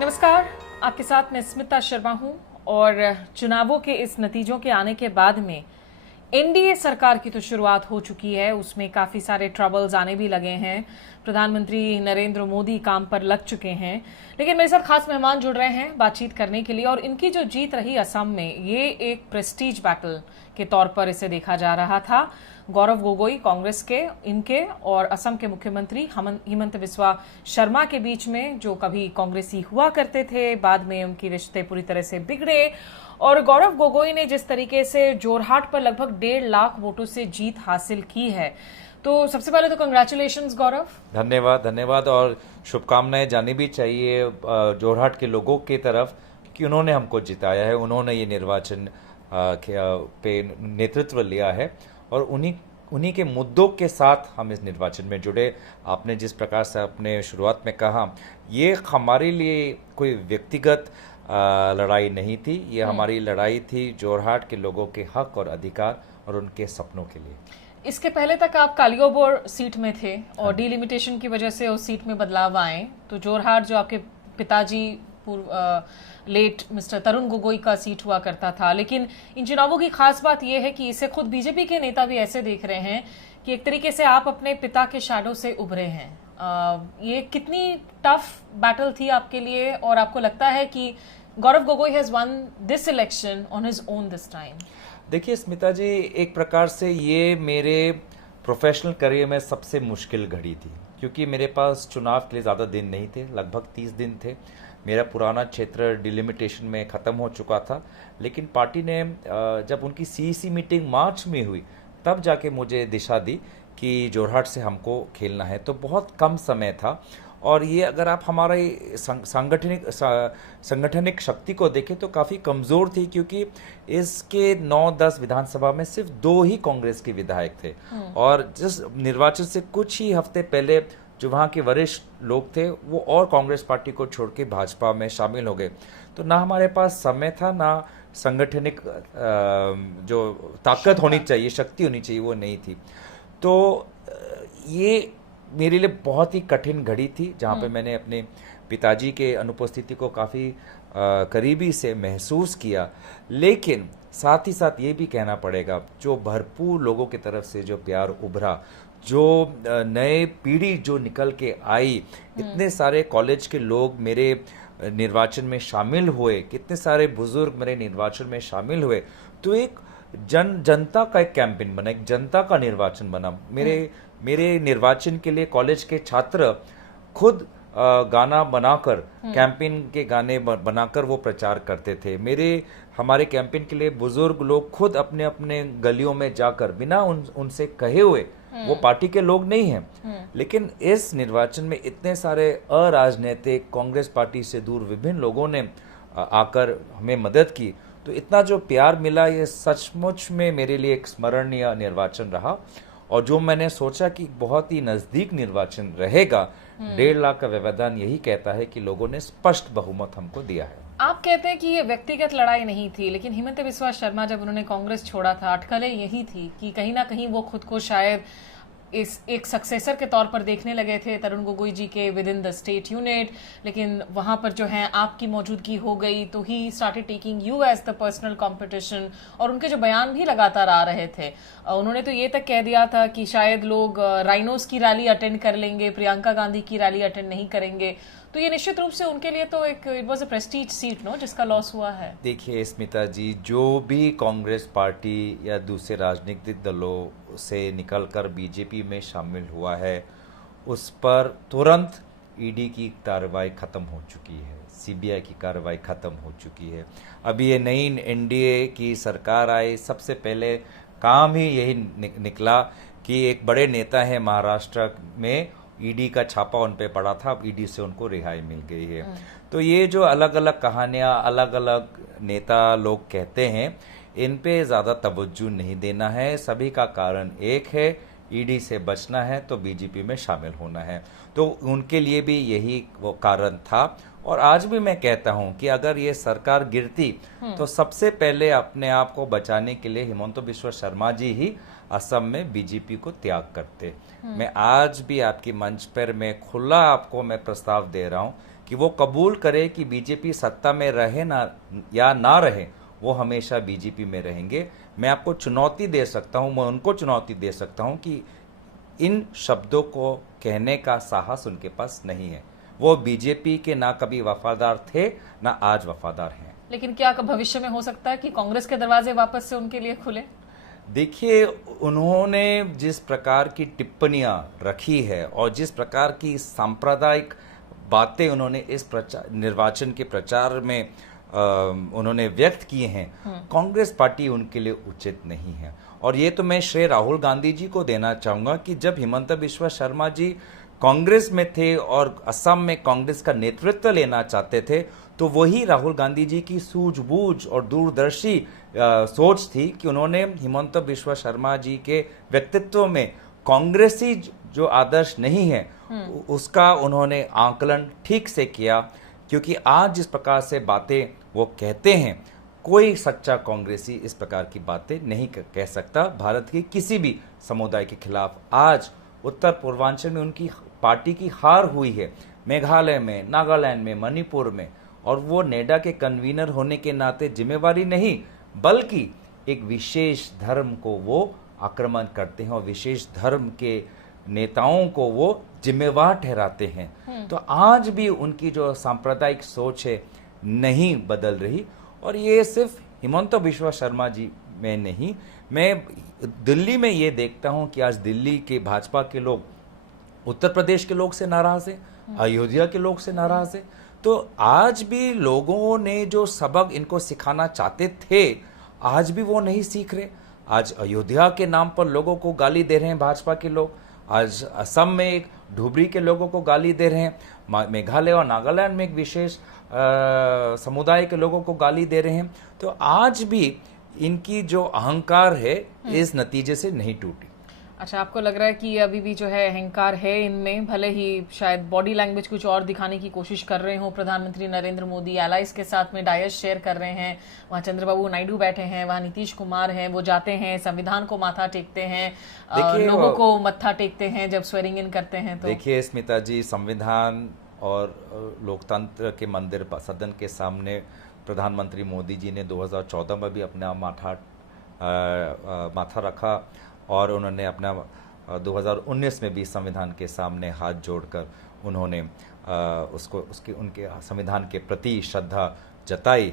नमस्कार, आपके साथ मैं स्मिता शर्मा हूं और चुनावों के इस नतीजों के आने के बाद में एनडीए सरकार की तो शुरुआत हो चुकी है। उसमें काफी सारे ट्रबल्स आने भी लगे हैं। प्रधानमंत्री नरेंद्र मोदी काम पर लग चुके हैं, लेकिन मेरे साथ खास मेहमान जुड़ रहे हैं बातचीत करने के लिए। और इनकी जो जीत रही असम में, ये एक प्रेस्टीज बैटल के तौर पर इसे देखा जा रहा था। गौरव गोगोई कांग्रेस के, इनके और असम के मुख्यमंत्री हिमंत बिस्वा शर्मा के बीच में, जो कभी कांग्रेसी हुआ करते थे, बाद में उनके रिश्ते पूरी तरह से बिगड़े। और गौरव गोगोई ने जिस तरीके से जोरहाट पर लगभग 1.5 लाख वोटों से जीत हासिल की है, तो सबसे पहले तो कंग्रेचुलेशंस गौरव। धन्यवाद धन्यवाद और शुभकामनाएं जानी भी चाहिए जोरहाट के लोगों की तरफ कि उन्होंने हमको जिताया है, उन्होंने ये निर्वाचन पे नेतृत्व लिया है और उन्हीं के मुद्दों के साथ हम इस निर्वाचन में जुड़े। आपने जिस प्रकार से अपने शुरुआत में कहा, ये हमारे लिए कोई व्यक्तिगत लड़ाई नहीं थी, ये हमारी लड़ाई थी जोरहाट के लोगों के हक और अधिकार और उनके सपनों के लिए। इसके पहले तक आप कालियोबोर सीट में थे और डिलिमिटेशन की वजह से उस सीट में बदलाव आए, तो जोरहाट जो आपके पिताजी लेट मिस्टर तरुण गोगोई का सीट हुआ करता था। लेकिन इन चुनावों की खास बात यह है कि इसे खुद बीजेपी के नेता भी ऐसे देख रहे हैं कि एक तरीके से आप अपने पिता के शैडो से उभरे हैं। ये कितनी टफ बैटल थी आपके लिए, और आपको लगता है कि Gaurav Gogoi has won this election on his own this time? देखिए स्मिता जी, एक प्रकार से ये मेरे प्रोफेशनल करियर में सबसे मुश्किल घड़ी थी, क्योंकि मेरे पास चुनाव के लिए ज़्यादा दिन नहीं थे, लगभग 30 दिन थे। मेरा पुराना क्षेत्र डिलिमिटेशन में ख़त्म हो चुका था, लेकिन पार्टी ने जब उनकी सीईसी मीटिंग मार्च में हुई, तब जाके मुझे दिशा दी कि जोरहाट से हमको खेलना है। तो बहुत कम समय था, और ये अगर आप हमारे संगठनिक शक्ति को देखें तो काफ़ी कमज़ोर थी, क्योंकि इसके 9-10 विधानसभा में सिर्फ 2 ही कांग्रेस के विधायक थे। और जिस निर्वाचन से कुछ ही हफ्ते पहले जो वहाँ के वरिष्ठ लोग थे, वो और कांग्रेस पार्टी को छोड़ के भाजपा में शामिल हो गए। तो ना हमारे पास समय था, ना संगठनिक जो ताकत होनी चाहिए, शक्ति होनी चाहिए, वो नहीं थी। तो ये मेरे लिए बहुत ही कठिन घड़ी थी, जहाँ पे मैंने अपने पिताजी के अनुपस्थिति को काफ़ी करीबी से महसूस किया। लेकिन साथ ही साथ ये भी कहना पड़ेगा, जो भरपूर लोगों की तरफ से जो प्यार उभरा, जो नए पीढ़ी जो निकल के आई, इतने सारे कॉलेज के लोग मेरे निर्वाचन में शामिल हुए, कितने सारे बुजुर्ग मेरे निर्वाचन में शामिल हुए, तो एक जनता का एक कैंपेन बना, एक जनता का निर्वाचन बना। मेरे निर्वाचन के लिए कॉलेज के छात्र खुद गाना बनाकर, कैंपेन के गाने बनाकर वो प्रचार करते थे। हमारे कैंपेन के लिए बुजुर्ग लोग खुद अपने अपने गलियों में जाकर, बिना उनसे कहे हुए, वो पार्टी के लोग नहीं हैं, लेकिन इस निर्वाचन में इतने सारे अराजनीतिक कांग्रेस पार्टी से दूर विभिन्न लोगों ने आकर हमें मदद की। तो इतना जो प्यार मिला, ये सचमुच में मेरे लिए एक स्मरणीय निर्वाचन रहा। और जो मैंने सोचा कि बहुत ही नज़दीक निर्वाचन रहेगा, 1.5 लाख का व्यवधान यही कहता है कि लोगों ने स्पष्ट बहुमत हमको दिया है। आप कहते हैं कि ये व्यक्तिगत लड़ाई नहीं थी, लेकिन हिमंत बिस्वा शर्मा जब उन्होंने कांग्रेस छोड़ा था, अटकलें यही थी कि कहीं ना कहीं वो खुद को शायद इस एक सक्सेसर के तौर पर देखने लगे थे तरुण गोगोई जी के with in the state unit. लेकिन वहां पर जो है आपकी मौजूदगी हो गई, तो he started taking you as the personal competition. और उनके जो बयान भी लगातार आ रहे थे, उन्होंने तो ये तक कह दिया था कि शायद लोग राइनोस की रैली अटेंड कर लेंगे, प्रियंका गांधी की रैली अटेंड नहीं करेंगे। तो ये निश्चित रूप से उनके लिए तो एक it was a prestige seat, no, जिसका लॉस हुआ है। देखिए स्मिता जी, जो भी कांग्रेस पार्टी या दूसरे राजनीतिक दलों से निकलकर बीजेपी में शामिल हुआ है, उस पर तुरंत ईडी की कार्रवाई खत्म हो चुकी है, सीबीआई की कार्रवाई खत्म हो चुकी है। अभी ये नई एनडीए की सरकार आई, सबसे पहले काम ही यही निकला कि एक बड़े नेता है महाराष्ट्र में, ईडी का छापा उन पे पड़ा था, अब ईडी से उनको रिहाई मिल गई है। तो ये जो अलग अलग कहानियां अलग अलग नेता लोग कहते हैं, इन पे ज़्यादा तवज्जो नहीं देना है। सभी का कारण एक है, ईडी से बचना है तो बीजेपी में शामिल होना है। तो उनके लिए भी यही वो कारण था। और आज भी मैं कहता हूं कि अगर ये सरकार गिरती तो सबसे पहले अपने आप को बचाने के लिए हिमंत बिस्वा शर्मा जी ही असम में बीजेपी को त्याग करते। मैं आज भी आपकी मंच पर मैं खुला आपको मैं प्रस्ताव दे रहा हूं कि वो कबूल करे कि बीजेपी सत्ता में रहे ना या ना रहे, वो हमेशा बीजेपी में रहेंगे। मैं आपको चुनौती दे सकता हूं, मैं उनको चुनौती दे सकता हूं कि इन शब्दों को कहने का साहस उनके पास नहीं है। वो बीजेपी के ना कभी वफादार थे ना आज वफादार हैं। लेकिन क्या भविष्य में हो सकता है कि कांग्रेस के दरवाजे वापस से उनके लिए खुले? देखिए, उन्होंने जिस प्रकार की टिप्पणियां रखी है और जिस प्रकार की सांप्रदायिक बातें उन्होंने इस निर्वाचन के प्रचार में उन्होंने व्यक्त किए हैं, कांग्रेस पार्टी उनके लिए उचित नहीं है। और ये तो मैं श्रेय राहुल गांधी जी को देना चाहूंगा कि जब हिमंता बिस्वा शर्मा जी कांग्रेस में थे और असम में कांग्रेस का नेतृत्व लेना चाहते थे, तो वही राहुल गांधी जी की सूझबूझ और दूरदर्शी सोच थी कि उन्होंने हिमंता बिस्वा शर्मा जी के व्यक्तित्व में कांग्रेसी जो आदर्श नहीं है उसका उन्होंने आकलन ठीक से किया। क्योंकि आज जिस प्रकार से बातें वो कहते हैं, कोई सच्चा कांग्रेसी इस प्रकार की बातें नहीं कह सकता भारत के किसी भी समुदाय के खिलाफ। आज उत्तर पूर्वांचल में उनकी पार्टी की हार हुई है, मेघालय में, नागालैंड में, मणिपुर में, और वो नेडा के कन्वीनर होने के नाते जिम्मेवारी नहीं बल्कि एक विशेष धर्म को वो आक्रमण करते हैं और विशेष धर्म के नेताओं को वो जिम्मेवार ठहराते हैं। तो आज भी उनकी जो सांप्रदायिक सोच है नहीं बदल रही। और ये सिर्फ हिमंता बिस्वा शर्मा जी में नहीं, मैं दिल्ली में ये देखता हूं कि आज दिल्ली के भाजपा के लोग उत्तर प्रदेश के लोग से नाराज है, अयोध्या के लोग से नाराज है। तो आज भी लोगों ने जो सबक इनको सिखाना चाहते थे, आज भी वो नहीं सीख रहे। आज अयोध्या के नाम पर लोगों को गाली दे रहे हैं भाजपा के लोग, आज असम में एक धुबरी के लोगों को गाली दे रहे हैं, मेघालय और नागालैंड में एक विशेष समुदाय के लोगों को गाली दे रहे हैं। तो आज भी इनकी जो अहंकार है इस नतीजे से नहीं टूटी। अच्छा, आपको लग रहा है कि अभी भी जो है अहंकार है इनमें, भले ही शायद बॉडी लैंग्वेज कुछ और दिखाने की कोशिश कर रहे हो। प्रधानमंत्री नरेंद्र मोदी एलाइज के साथ में डायस शेयर कर रहे हैं, वहाँ चंद्रबाबू नायडू बैठे हैं, वहाँ नीतीश कुमार हैं, वो जाते हैं संविधान को माथा टेकते हैं, लोगों को मत्था टेकते हैं जब स्वेरिंग इन करते हैं। तो देखिए स्मिता जी, संविधान और लोकतंत्र के मंदिर सदन के सामने प्रधानमंत्री मोदी जी ने 2014 में भी अपना माथा रखा और उन्होंने अपना 2019 में भी संविधान के सामने हाथ जोड़कर उन्होंने उनके संविधान के प्रति श्रद्धा जताई।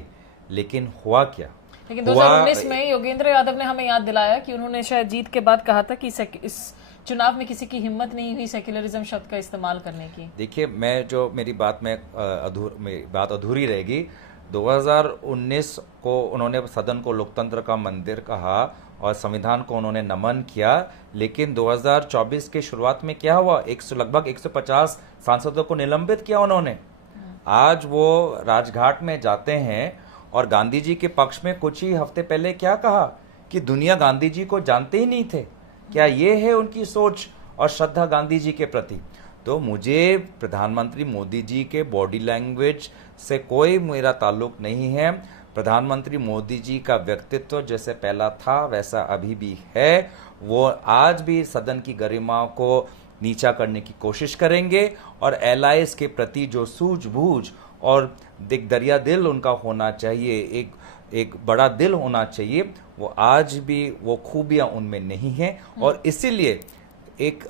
लेकिन हुआ क्या? लेकिन 2019 में योगेंद्र यादव ने हमें याद दिलाया कि उन्होंने शायद जीत के बाद कहा था कि इस चुनाव में किसी की हिम्मत नहीं हुई सेक्युलरिज्म शब्द का इस्तेमाल करने की। देखिए, मेरी बात अधूरी रहेगी। 2019 को उन्होंने सदन को लोकतंत्र का मंदिर कहा और संविधान को उन्होंने नमन किया, लेकिन 2024 के शुरुआत में क्या हुआ? लगभग 150 सांसदों को निलंबित किया उन्होंने। आज वो राजघाट में जाते हैं और गांधी जी के पक्ष में कुछ ही हफ्ते पहले क्या कहा कि दुनिया गांधी जी को जानते ही नहीं थे। क्या ये है उनकी सोच और श्रद्धा गांधी जी के प्रति? तो मुझे प्रधानमंत्री मोदी जी के बॉडी लैंग्वेज से कोई मेरा ताल्लुक नहीं है। प्रधानमंत्री मोदी जी का व्यक्तित्व जैसे पहला था वैसा अभी भी है। वो आज भी सदन की गरिमा को नीचा करने की कोशिश करेंगे और एलाइज के प्रति जो सूझबूझ और दरिया दिल उनका होना चाहिए, एक बड़ा दिल होना चाहिए, वो आज भी वो खूबियां उनमें नहीं है। और इसीलिए एक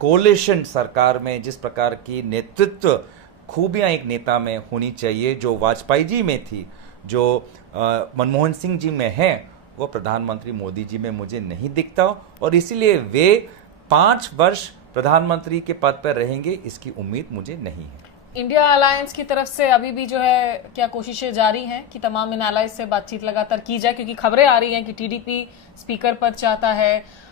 कोalition सरकार में जिस प्रकार की नेतृत्व खूबियां एक नेता में होनी चाहिए, जो वाजपेयी जी में थी, जो मनमोहन सिंह जी में है, वो प्रधानमंत्री मोदी जी में मुझे नहीं दिखता। और इसीलिए वे 5 वर्ष प्रधानमंत्री के पद पर रहेंगे, इसकी उम्मीद मुझे नहीं है। इंडिया अलायंस की तरफ से अभी भी जो है क्या कोशिशें जारी हैं कि तमाम इन अलायंस से बातचीत लगातार की जाए, क्योंकि खबरें आ रही हैं कि टीडीपी स्पीकर पद चाहता है,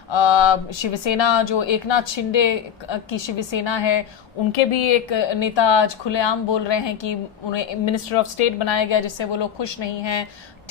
शिवसेना जो एकनाथ शिंदे की शिवसेना है, उनके भी एक नेता आज खुलेआम बोल रहे हैं कि उन्हें मिनिस्टर ऑफ स्टेट बनाया गया जिससे वो लोग खुश नहीं हैं,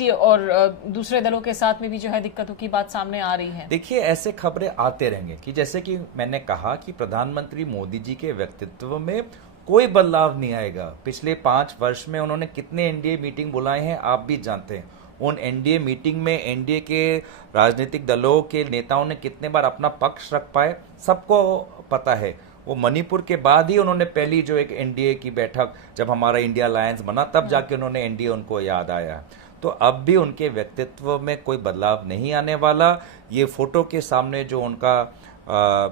और दूसरे दलों के साथ में भी जो है दिक्कतों की बात सामने आ रही है। देखिए, ऐसे खबरें आते रहेंगे कि जैसे कि मैंने कहा कि प्रधानमंत्री मोदी जी के व्यक्तित्व में कोई बदलाव नहीं आएगा। पिछले 5 वर्ष में उन्होंने कितने एनडीए मीटिंग बुलाए हैं आप भी जानते हैं, उन एनडीए मीटिंग में एनडीए के राजनीतिक दलों के नेताओं ने कितने बार अपना पक्ष रख पाए, सबको पता है। वो मणिपुर के बाद ही उन्होंने पहली जो एक एनडीए की बैठक, जब हमारा इंडिया अलायंस बना, तब जाके उन्होंने एनडीए उनको याद आया। तो अब भी उनके व्यक्तित्व में कोई बदलाव नहीं आने वाला। ये फोटो के सामने जो उनका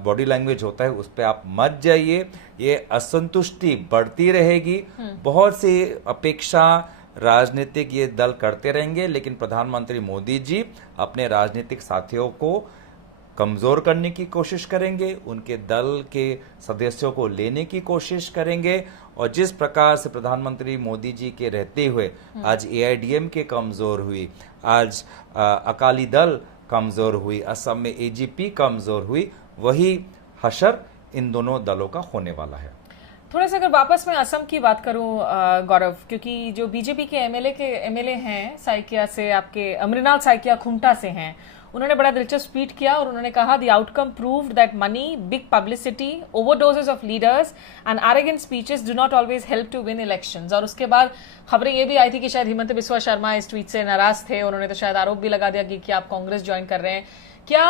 बॉडी लैंग्वेज होता है, उस पर आप मत जाइए। ये असंतुष्टि बढ़ती रहेगी। बहुत सी अपेक्षा राजनीतिक ये दल करते रहेंगे, लेकिन प्रधानमंत्री मोदी जी अपने राजनीतिक साथियों को कमजोर करने की कोशिश करेंगे, उनके दल के सदस्यों को लेने की कोशिश करेंगे। और जिस प्रकार से प्रधानमंत्री मोदी जी के रहते हुए आज एआईडीएमके कमजोर हुई, आज अकाली दल कमजोर हुई, असम में एजीपी कमजोर हुई, वही हशर इन दोनों दलों का होने वाला है। थोड़ा सा अगर वापस मैं असम की बात करूं गौरव, क्योंकि जो बीजेपी के एमएलए हैं साइकिया से, आपके अमृनाल साइकिया खुमटा से हैं, उन्होंने बड़ा दिलचस्प ट्वीट किया और उन्होंने कहा the outcome proved that money, big publicity, overdoses of leaders and arrogant speeches do not always help to win elections. और उसके बाद खबरें ये भी आई थी कि शायद हिमंत बिस्वा शर्मा इस ट्वीट से नाराज थे, उन्होंने तो शायद आरोप भी लगा दिया कि आप कांग्रेस ज्वाइन कर रहे हैं। क्या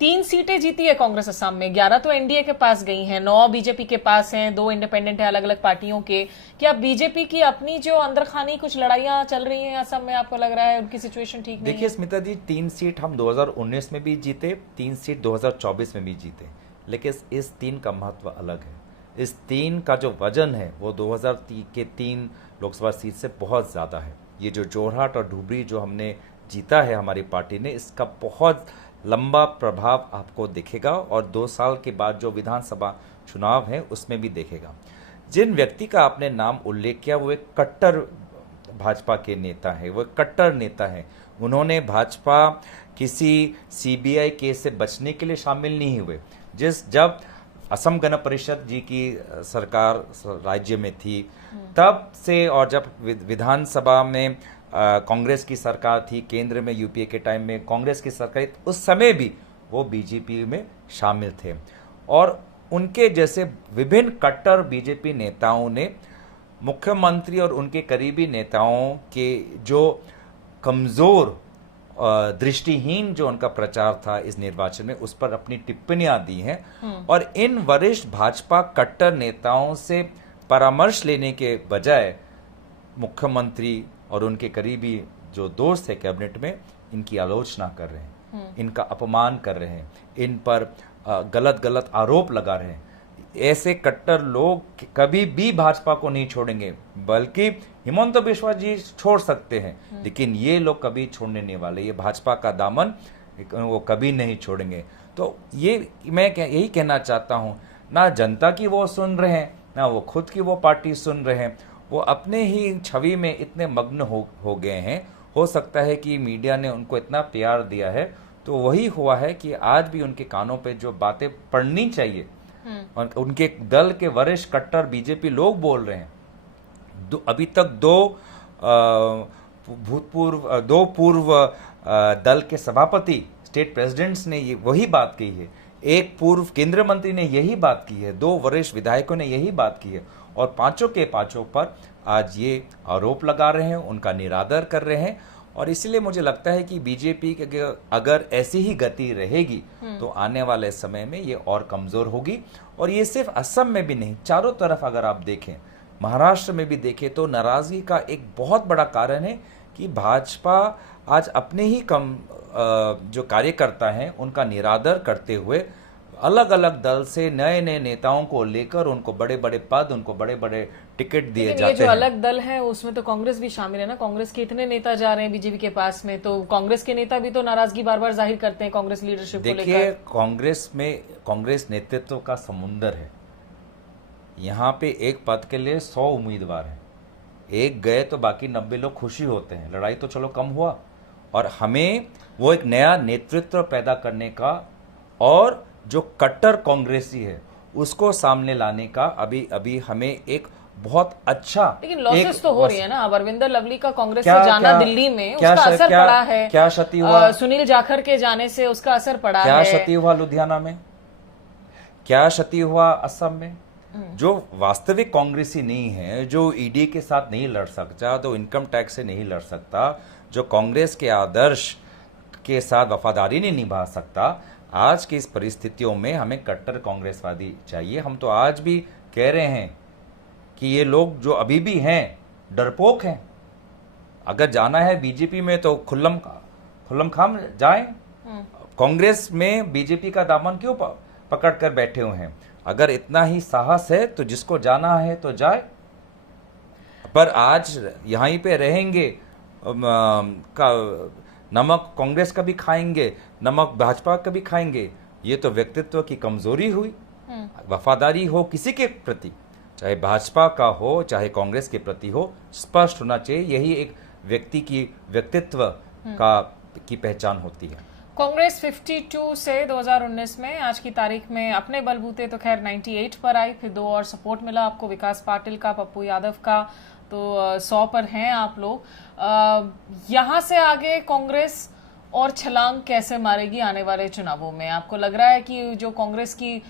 3 सीटें जीती है कांग्रेस असम में, 11 तो एनडीए के पास गई हैं, 9 बीजेपी के पास हैं, 2 इंडिपेंडेंट है अलग अलग पार्टियों के। क्या बीजेपी की अपनी जो अंदर खानी कुछ लड़ाइयां चल रही हैं असम में, आपको लग रहा है उनकी सिचुएशन ठीक नहीं है? देखिए स्मिता जी, 3 सीट हम 2019 में भी जीते, 3 सीट 2024 में भी जीते, लेकिन इस 3 का महत्व अलग है। इस 3 का जो वजन है वो 2003 के 3 लोकसभा सीट से बहुत ज्यादा है। ये जो जोरहाट और धुबरी जो हमने जीता है हमारी पार्टी ने, इसका बहुत लंबा प्रभाव आपको दिखेगा और 2 साल के बाद जो विधानसभा चुनाव है उसमें भी देखेगा। जिन व्यक्ति का आपने नाम उल्लेख किया वो एक कट्टर भाजपा के नेता है, वो एक कट्टर नेता है। उन्होंने भाजपा किसी सीबीआई केस से बचने के लिए शामिल नहीं हुए। जब असम गण परिषद जी की सरकार राज्य में थी तब से, और जब विधानसभा में कांग्रेस की सरकार थी, केंद्र में यूपीए के टाइम में कांग्रेस की सरकार, उस समय भी वो बीजेपी में शामिल थे। और उनके जैसे विभिन्न कट्टर बीजेपी नेताओं ने मुख्यमंत्री और उनके करीबी नेताओं के जो कमजोर दृष्टिहीन जो उनका प्रचार था इस निर्वाचन में, उस पर अपनी टिप्पणियां दी हैं। और इन वरिष्ठ भाजपा कट्टर नेताओं से परामर्श लेने के बजाय मुख्यमंत्री और उनके करीबी जो दोस्त है कैबिनेट में, इनकी आलोचना कर रहे हैं, इनका अपमान कर रहे हैं, इन पर गलत गलत आरोप लगा रहे हैं। ऐसे कट्टर लोग कभी भी भाजपा को नहीं छोड़ेंगे, बल्कि हिमंत बिस्वा जी छोड़ सकते हैं, लेकिन ये लोग कभी छोड़ने नहीं वाले। ये भाजपा का दामन वो कभी नहीं छोड़ेंगे। तो ये मैं यही कहना चाहता हूं, ना जनता की वो सुन रहे हैं, ना वो खुद की वो पार्टी सुन रहे हैं। वो अपने ही छवि में इतने मग्न हो गए हैं। हो सकता है कि मीडिया ने उनको इतना प्यार दिया है, तो वही हुआ है कि आज भी उनके कानों पे जो बातें पड़नी चाहिए और उनके दल के वरिष्ठ कट्टर बीजेपी लोग बोल रहे हैं। अभी तक दो पूर्व दल के सभापति, स्टेट प्रेसिडेंट्स ने ये वही बात कही है, एक पूर्व केंद्रीय मंत्री ने यही बात की है, 2 वरिष्ठ विधायकों ने यही बात की है, और पांचों के पांचों पर आज ये आरोप लगा रहे हैं, उनका निरादर कर रहे हैं। और इसलिए मुझे लगता है कि बीजेपी अगर ऐसी ही गति रहेगी तो आने वाले समय में ये और कमजोर होगी। और ये सिर्फ असम में भी नहीं, चारों तरफ अगर आप देखें, महाराष्ट्र में भी देखें, तो नाराजगी का एक बहुत बड़ा कारण है कि भाजपा आज अपने ही जो कार्यकर्ता हैं उनका निरादर करते हुए अलग अलग दल से नए नए नेताओं को लेकर उनको बड़े बड़े पद, उनको बड़े बड़े टिकट दिए जाते हैं। ये जो अलग दल है उसमें तो कांग्रेस भी शामिल है ना, कांग्रेस के इतने नेता जा रहे हैं बीजेपी के पास में, तो कांग्रेस के नेता भी तो नाराजगी बार बार जाहिर करते हैं कांग्रेस लीडरशिप को लेकर। देखिए, कांग्रेस में कांग्रेस नेतृत्व का समुंदर है। यहाँ पे एक पद के लिए 100 उम्मीदवार हैं, एक गए तो बाकी 90 लोग खुशी होते हैं। लड़ाई तो चलो कम हुआ, और हमें वो एक नया नेतृत्व पैदा करने का और जो कट्टर कांग्रेसी है उसको सामने लाने का अभी हमें एक बहुत अच्छा, लेकिन लॉसेस तो हो रही है ना। अब अरविंदर लवली का कांग्रेस से जाना दिल्ली में, उसका असर पड़ा है। क्या क्षति हुआ? सुनील जाखड़ के जाने से उसका असर पड़ा है। क्या क्षति हुआ लुधियाना में? क्या क्षति हुआ असम में? जो वास्तविक कांग्रेसी नहीं है, जो ईडी के साथ नहीं लड़ सकता, तो इनकम टैक्स से नहीं लड़ सकता, जो कांग्रेस के आदर्श के साथ वफादारी नहीं निभा सकता, आज की इस परिस्थितियों में हमें कट्टर कांग्रेसवादी चाहिए। हम तो आज भी कह रहे हैं कि ये लोग जो अभी भी हैं डरपोक हैं। अगर जाना है बीजेपी में तो खुल्लम खाम जाएं। कांग्रेस में बीजेपी का दामन क्यों पकड़ कर बैठे हुए हैं? अगर इतना ही साहस है तो जिसको जाना है तो जाए। पर आज यहीं पे रहेंगे, का नमक कांग्रेस का भी खाएंगे, नमक भाजपा का भी खाएंगे। ये तो व्यक्तित्व की कमजोरी हुई। वफादारी हो किसी के प्रति, चाहे भाजपा का हो चाहे कांग्रेस के प्रति हो, स्पष्ट होना चाहिए। यही एक व्यक्ति की व्यक्तित्व की पहचान होती है। कांग्रेस 52 से 2019 में आज की तारीख में अपने बलबूते तो खैर 98 पर आई, फिर 2 और सपोर्ट मिला आपको, विकास पाटिल का, पप्पू यादव का, तो 100 पर हैं आप लोग। यहां से आगे कांग्रेस और छलांग कैसे मारेगी आने वाले चुनावों में? आपको लग रहा है कि जो कांग्रेस की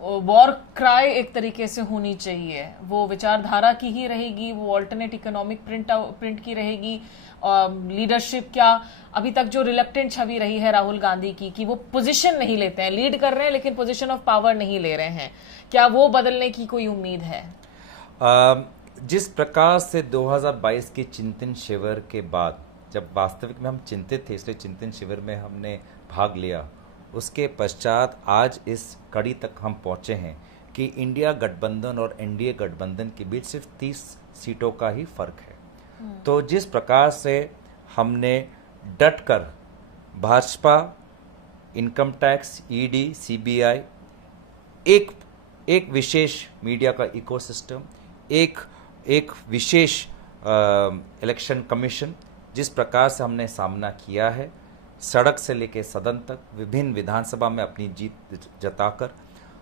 वॉर क्राई एक तरीके से होनी चाहिए, वो विचारधारा की ही रहेगी, वो ऑल्टरनेट इकोनॉमिक प्रिंट की रहेगी? लीडरशिप क्या अभी तक जो रिलेक्टेंट छवि रही है राहुल गांधी की कि वो पोजीशन नहीं लेते हैं, लीड कर रहे हैं लेकिन पोजीशन ऑफ पावर नहीं ले रहे हैं, क्या वो बदलने की कोई उम्मीद है? जिस प्रकार से 2022 के चिंतन शिविर के बाद, जब वास्तविक में हम चिंतित थे इसलिए चिंतन शिविर में हमने भाग लिया, उसके पश्चात आज इस कड़ी तक हम पहुंचे हैं कि इंडिया गठबंधन और एनडीए गठबंधन के बीच सिर्फ 30 सीटों का ही फर्क है। तो जिस प्रकार से हमने डटकर Bhajpa, income tax, ED, CBI, एक विशेष मीडिया का इकोसिस्टम, एक विशेष इलेक्शन कमीशन, जिस प्रकार से हमने सामना किया है, सड़क से लेकर सदन तक विभिन्न विधानसभा में अपनी जीत जताकर,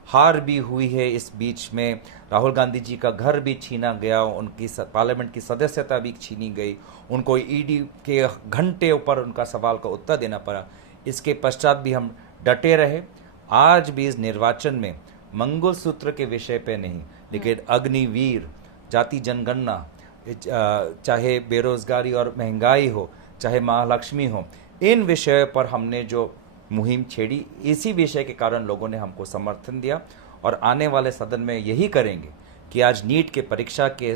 हार भी हुई है। इस बीच में राहुल गांधी जी का घर भी छीना गया, उनकी पार्लियामेंट की सदस्यता भी छीनी गई, उनको ईडी के घंटे ऊपर उनका सवाल का उत्तर देना पड़ा। इसके पश्चात भी हम डटे रहे। आज भी इस निर्वाचन में मंगलसूत्र के विषय पे नहीं, लेकिन अग्निवीर, जाति जनगणना, चाहे बेरोजगारी और महंगाई हो, चाहे महालक्ष्मी हो, इन विषयों पर हमने जो मुहिम छेड़ी, इसी विषय के कारण लोगों ने हमको समर्थन दिया। और आने वाले सदन में यही करेंगे कि आज नीट के परीक्षा के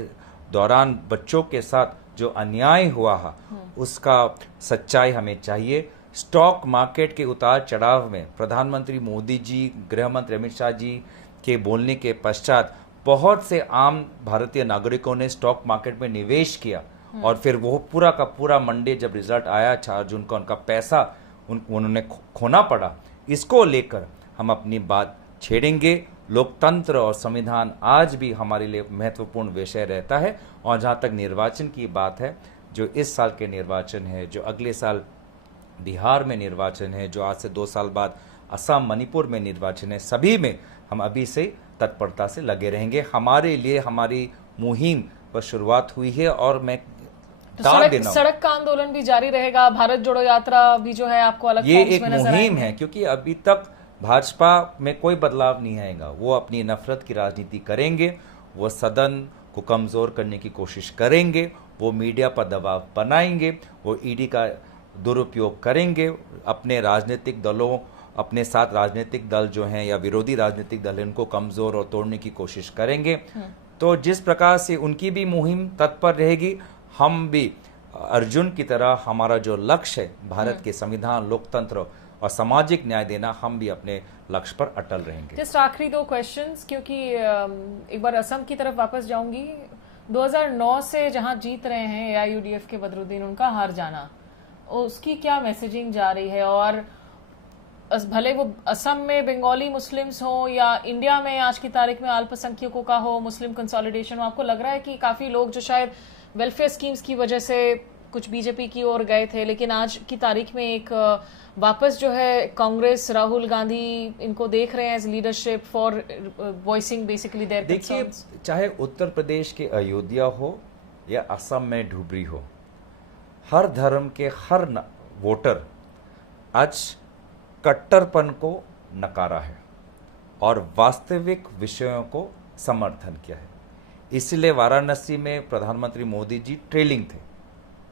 दौरान बच्चों के साथ जो अन्याय हुआ है उसका सच्चाई हमें चाहिए। स्टॉक मार्केट के उतार चढ़ाव में प्रधानमंत्री मोदी जी, गृह मंत्री अमित शाह जी के बोलने के पश्चात बहुत से आम भारतीय नागरिकों ने स्टॉक मार्केट में निवेश किया, और फिर वो पूरा का पूरा मंडे जब रिजल्ट आया 4 जून का, उनका पैसा उन्होंने खोना पड़ा। इसको लेकर हम अपनी बात छेड़ेंगे। लोकतंत्र और संविधान आज भी हमारे लिए महत्वपूर्ण विषय रहता है। और जहाँ तक निर्वाचन की बात है, जो इस साल के निर्वाचन है, जो अगले साल बिहार में निर्वाचन है, जो आज से 2 साल बाद असम, मणिपुर में निर्वाचन है, सभी में हम अभी से तत्परता से लगे रहेंगे। हमारे लिए हमारी मुहिम पर शुरुआत हुई है और मैं सड़क का आंदोलन भी जारी रहेगा, भारत जोड़ो यात्रा भी जो है आपको अलग ये एक मुहिम है, क्योंकि अभी तक भाजपा में कोई बदलाव नहीं आएगा। वो अपनी नफरत की राजनीति करेंगे, वो सदन को कमजोर करने की कोशिश करेंगे, वो मीडिया पर दबाव बनाएंगे, वो ईडी का दुरुपयोग करेंगे, अपने राजनीतिक दलों, अपने साथ राजनीतिक दल जो हैं या विरोधी राजनीतिक दल, इनको कमजोर और तोड़ने की कोशिश करेंगे। तो जिस प्रकार से उनकी भी मुहिम तत्पर रहेगी, हम भी अर्जुन की तरह हमारा जो लक्ष्य है भारत के संविधान, लोकतंत्र और सामाजिक न्याय देना, हम भी अपने लक्ष्य पर अटल रहेंगे। जस्ट आखिरी 2 क्वेश्चंस, क्योंकि एक बार असम की तरफ वापस जाऊंगी। 2009 से जहां जीत रहे हैं एआईयूडीएफ के बदरुद्दीन, उनका हार जाना, उसकी क्या मैसेजिंग जा रही है? और भले वो असम में बंगाली मुस्लिम्स हो या इंडिया में आज की तारीख में अल्पसंख्यकों का हो, मुस्लिम कंसोलिडेशन हो, आपको लग रहा है कि काफी लोग जो शायद वेलफेयर स्कीम्स की वजह से कुछ बीजेपी की ओर गए थे, लेकिन आज की तारीख में एक वापस जो है कांग्रेस, राहुल गांधी, इनको देख रहे हैं as leadership for voicing basically their concerns? देखिए, चाहे उत्तर प्रदेश के अयोध्या हो या असम में ढुबरी हो, हर धर्म के हर वोटर आज कट्टरपन को नकारा है और वास्तविक विषयों को समर्थन किया है। इसलिए वाराणसी में प्रधानमंत्री मोदी जी ट्रेलिंग थे,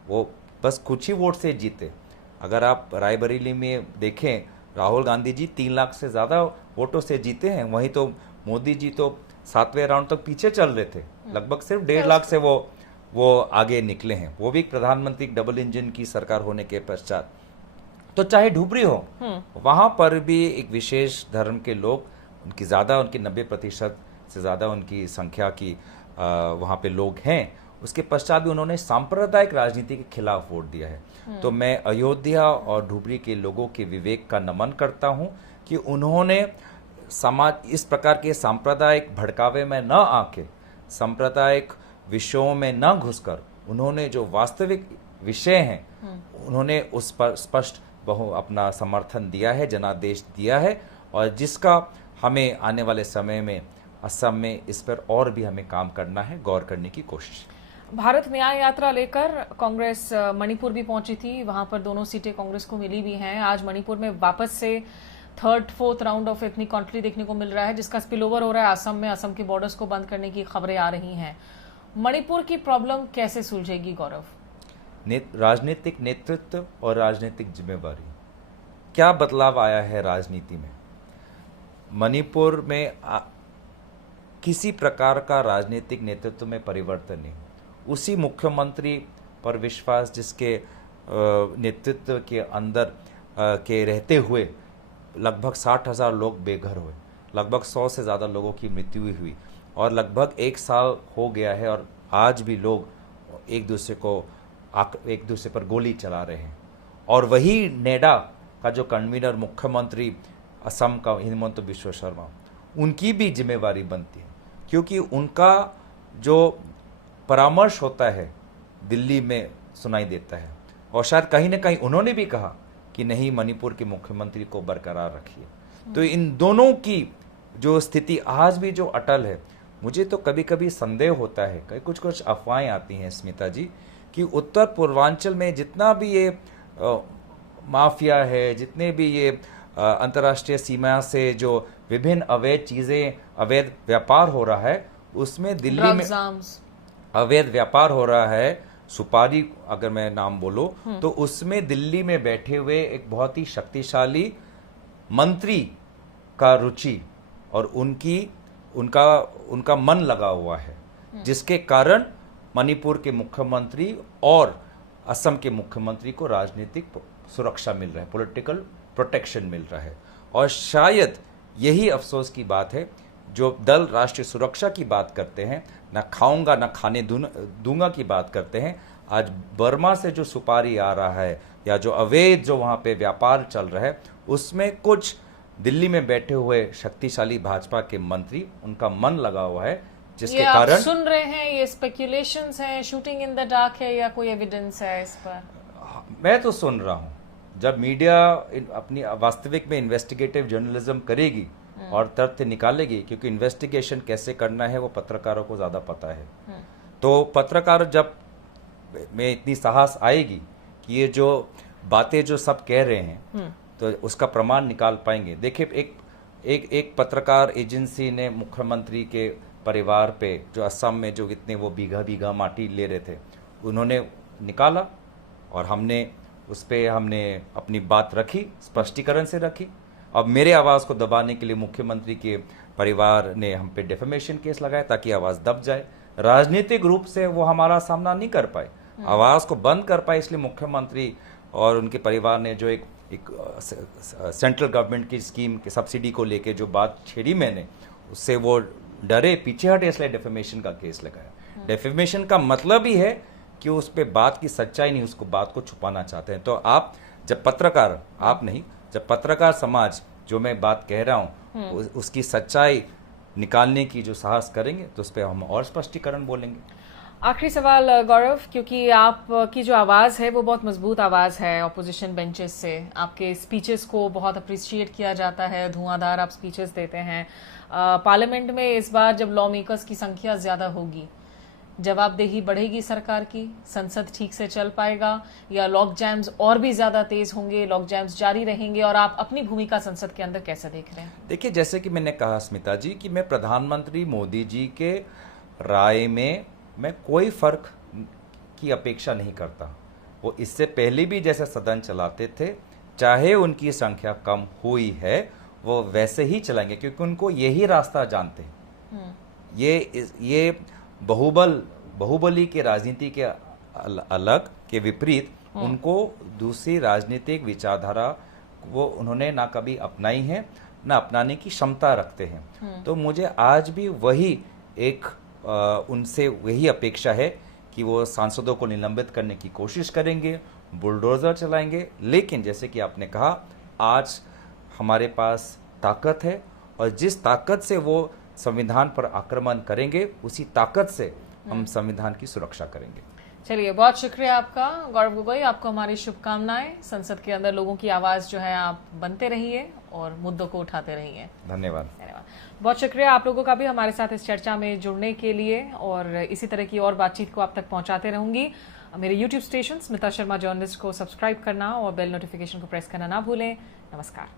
वो बस कुछ ही वोट से जीते। अगर आप रायबरेली में देखें, राहुल गांधी जी 3 लाख से ज़्यादा वोटों से जीते हैं, वहीं तो मोदी जी तो 7वें राउंड तक पीछे चल रहे थे, लगभग सिर्फ 1.5 लाख से वो आगे निकले हैं, वो भी प्रधानमंत्री डबल इंजन की सरकार होने के पश्चात। तो चाहे ढुबरी हो, वहां पर भी एक विशेष धर्म के लोग, उनकी 90% से ज़्यादा उनकी संख्या की वहां पे लोग हैं, उसके पश्चात भी उन्होंने सांप्रदायिक राजनीति के खिलाफ वोट दिया है। तो मैं अयोध्या और ढुबरी के लोगों के विवेक का नमन करता हूं कि उन्होंने समाज इस प्रकार के सांप्रदायिक भड़कावे में न आके, सांप्रदायिक विषयों में न घुसकर, उन्होंने जो वास्तविक विषय हैं उन्होंने उस पर स्पष्ट अपना समर्थन दिया है, जनादेश दिया है, और जिसका हमें आने वाले समय में असम में इस पर और भी हमें काम करना है, गौर करने की कोशिश। भारत न्याय यात्रा लेकर कांग्रेस मणिपुर भी पहुंची थी, वहां पर दोनों सीटें कांग्रेस को मिली भी हैं। आज मणिपुर में वापस से 3rd-4th round of ethnic conflict देखने को मिल रहा है, जिसका स्पिलओवर हो रहा है असम में। असम के बॉर्डर्स को बंद करने की खबरें आ रही हैं। मणिपुर की प्रॉब्लम कैसे सुलझेगी गौरव? राजनीतिक नेतृत्व और राजनीतिक जिम्मेवारी, क्या बदलाव आया है राजनीति में? मणिपुर में किसी प्रकार का राजनीतिक नेतृत्व में परिवर्तन नहीं। उसी मुख्यमंत्री पर विश्वास जिसके नेतृत्व के अंदर के रहते हुए लगभग 60,000 लोग बेघर हुए, लगभग 100 से ज़्यादा लोगों की मृत्यु हुई, और लगभग 1 साल हो गया है और आज भी लोग एक दूसरे पर गोली चला रहे हैं। और वही नेडा का जो कन्वीनर मुख्यमंत्री असम का हिमंत बिश्व शर्मा, उनकी भी जिम्मेवारी बनती है, क्योंकि उनका जो परामर्श होता है दिल्ली में सुनाई देता है, और शायद कहीं ना कहीं उन्होंने भी कहा कि नहीं, मणिपुर के मुख्यमंत्री को बरकरार रखिए। तो इन दोनों की जो स्थिति आज भी जो अटल है, मुझे तो कभी कभी संदेह होता है, कई कुछ अफवाहें आती हैं स्मिता जी, कि उत्तर पूर्वांचल में जितना भी ये माफिया है, जितने भी ये अंतर्राष्ट्रीय सीमा से जो विभिन्न अवैध चीजें, अवैध व्यापार हो रहा है, उसमें दिल्ली में अवैध व्यापार हो रहा है। सुपारी अगर मैं नाम बोलूं तो उसमें दिल्ली में बैठे हुए एक बहुत ही शक्तिशाली मंत्री का रुचि और उनका मन लगा हुआ है, जिसके कारण मणिपुर के मुख्यमंत्री और असम के मुख्यमंत्री को राजनीतिक सुरक्षा मिल रहा है, पॉलिटिकल प्रोटेक्शन मिल रहा है। और शायद यही अफसोस की बात है, जो दल राष्ट्रीय सुरक्षा की बात करते हैं, ना खाऊंगा ना खाने दूंगा की बात करते हैं, आज बर्मा से जो सुपारी आ रहा है या जो अवैध जो वहां पे व्यापार चल रहा है, उसमें कुछ दिल्ली में बैठे हुए शक्तिशाली भाजपा के मंत्री, उनका मन लगा हुआ है, जिसके कारण आप सुन रहे हैं ये स्पेक्यूलेशंस हैं, शूटिंग इन द डार्क है, या कोई एविडेंस है इस पर? मैं तो सुन रहा हूं। जब मीडिया अपनी वास्तविक में इन्वेस्टिगेटिव जर्नलिज्म करेगी और तथ्य निकालेगी, क्योंकि इन्वेस्टिगेशन कैसे करना है वो पत्रकारों को ज्यादा पता है, तो पत्रकार जब में इतनी साहस आएगी कि ये जो बातें जो सब कह रहे हैं तो उसका प्रमाण निकाल पाएंगे। देखिए, एक पत्रकार एजेंसी ने मुख्यमंत्री के परिवार पे, जो असम में जो इतने वो बीघा माटी ले रहे थे, उन्होंने निकाला और हमने उस पर हमने अपनी बात रखी, स्पष्टीकरण से रखी। अब मेरे आवाज़ को दबाने के लिए मुख्यमंत्री के परिवार ने हम पे डिफेमेशन केस लगाया ताकि आवाज़ दब जाए। राजनीतिक रूप से वो हमारा सामना नहीं कर पाए, आवाज़ को बंद कर पाए, इसलिए मुख्यमंत्री और उनके परिवार ने जो एक सेंट्रल गवर्नमेंट की स्कीम की सब्सिडी को लेके जो बात छेड़ी मैंने, उससे वो डरे, पीछे हटे, इसलिए डिफेमेशन का केस लगाया। डिफेमेशन का मतलब ही है कि उस पे बात की सच्चाई नहीं, उसको बात को छुपाना चाहते हैं। तो आप जब पत्रकार, आप नहीं, जब पत्रकार समाज जो मैं बात कह रहा हूँ उसकी सच्चाई निकालने की जो साहस करेंगे, तो उस पर हम और स्पष्टीकरण बोलेंगे। आखिरी सवाल गौरव, क्योंकि आपकी जो आवाज़ है वो बहुत मजबूत आवाज़ है ऑपोजिशन बेंचेस से, आपके स्पीचेस को बहुत अप्रिशिएट किया जाता है, धुआंधार आप स्पीचेस देते हैं। पार्लियामेंट में इस बार जब लॉ मेकर्स की संख्या ज़्यादा होगी, जवाबदेही बढ़ेगी सरकार की, संसद ठीक से चल पाएगा, या लॉक जैम्स और भी ज्यादा तेज होंगे, लॉक जैम्स जारी रहेंगे, और आप अपनी भूमिका संसद के अंदर कैसे देख रहे हैं? देखिए, जैसे कि मैंने कहा स्मिता जी, कि मैं प्रधानमंत्री मोदी जी के राय में मैं कोई फर्क की अपेक्षा नहीं करता। वो इससे पहले भी जैसे सदन चलाते थे, चाहे उनकी संख्या कम हुई है, वो वैसे ही चलाएंगे, क्योंकि उनको यही रास्ता जानते हैं। ये बहुबली के राजनीति के अलग के विपरीत उनको दूसरी राजनीतिक विचारधारा वो उन्होंने ना कभी अपनाई है, ना अपनाने की क्षमता रखते हैं। तो मुझे आज भी वही एक उनसे वही अपेक्षा है कि वो सांसदों को निलंबित करने की कोशिश करेंगे, बुलडोजर चलाएंगे। लेकिन जैसे कि आपने कहा, आज हमारे पास ताकत है, और जिस ताकत से वो संविधान पर आक्रमण करेंगे, उसी ताकत से हम संविधान की सुरक्षा करेंगे। चलिए, बहुत शुक्रिया आपका गौरव गोगोई, आपको हमारी शुभकामनाएं। संसद के अंदर लोगों की आवाज जो है आप बनते रहिए और मुद्दों को उठाते रहिए। धन्यवाद। बहुत शुक्रिया आप लोगों का भी हमारे साथ इस चर्चा में जुड़ने के लिए, और इसी तरह की और बातचीत को आप तक पहुंचाते रहूंगी। मेरे YouTube station Smita Sharma journalist को सब्सक्राइब करना और बेल नोटिफिकेशन को प्रेस करना ना भूलें। नमस्कार।